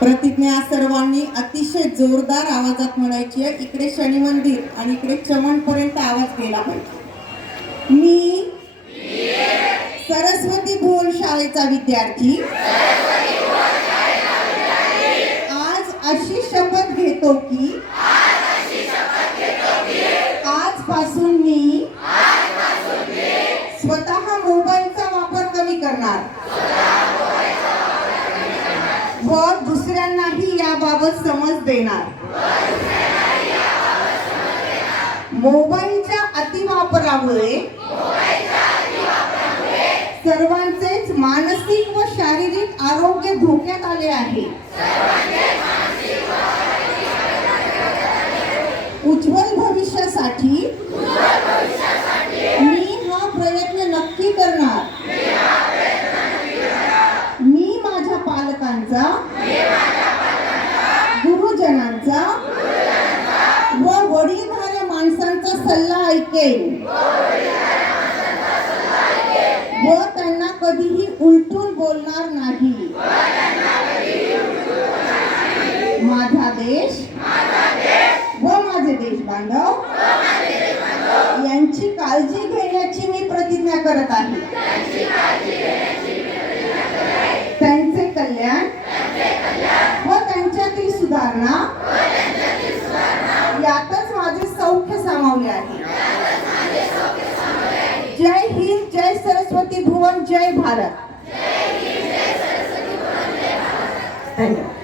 प्रतिज्ञा सर्वांनी अतिशय जोरदार आवाजात म्हणायची आहे. इकडे शनी मंदिर आणि इकडे चमन पर्यंत आवाज गेला पाहिजे. मी सरस्वती भुवन शाळेचा विद्यार्थी. आज अशी शपथ घेतो की आजपासून मी स्वतः मोबाईलचा वापर कमी करणार. व दुसऱ्यांनाही याबाबत समज देणार. मोबाईलच्या अतिवापरामुळे सर्वांचेच मानसिक व शारीरिक आरोग्य धोक्यात आले आहे. पालकांचा गुरुजनांचा व वडीलधाऱ्या माणसांचा सल्ला ऐकेन व त्यांना कधीही उलटून बोलणार नाही. माझा देश व माझे देश बांधव यांची काळजी घेण्याची मी प्रतिज्ञा करत आहे. कल्याण. व त्यांच्यातील सुधारणा. यातच माझे सौख्य सामावले आहे. जय हिंद जय सरस्वती भुवन जय भारत. धन्यवाद.